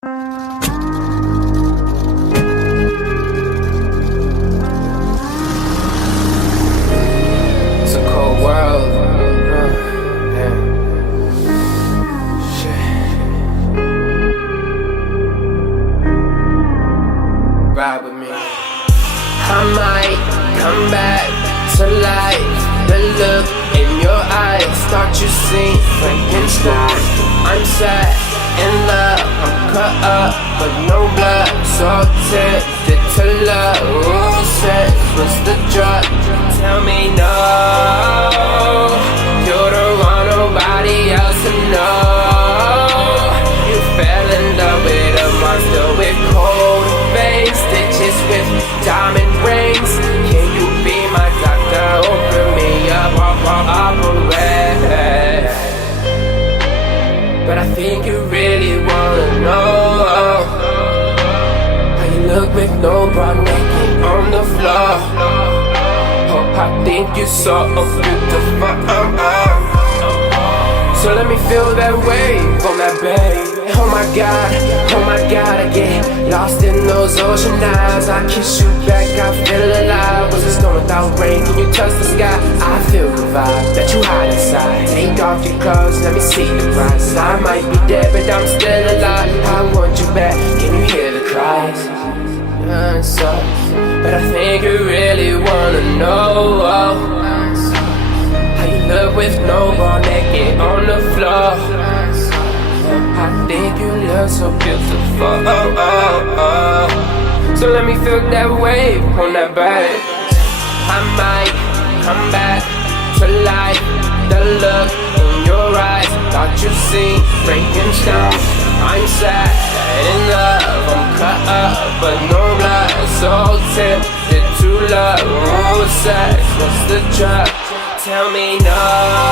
It's a cold world. Yeah. Shit. Ride with me. I might come back to life. The look in your eyes, thought you seen Frankenstein. I'm sad in love, I'm cut up, but no blood. So tempted to love. Who says what's the drug? Tell me no. You don't want nobody else to know. You fell in love with a monster with cold veins, stitches with diamond rings. Can you be my doctor? Open me up, operate. But I think you really wanna know how you look with no bra, naked on the floor. Oh, I think you're so beautiful. So let me feel that wave on that babe. Oh my God, I get lost in those ocean eyes. I kiss you back, I feel alive. Was a storm without rain, can you touch the sky? I feel the vibe that you hide inside. Take off your clothes, let me see the price. I might be dead, but I'm still alive. I want you back, can you hear the cries? But I think you really wanna know how you look with no bra, naked on the floor. I think you look so beautiful. So let me feel that wave on that bed. I might come back to life. The look in your eyes, thought you seen Frankenstein. I'm sad in love, I'm cut up, but no blood. So tempted to love. What's sex? What's the drug? Tell me no.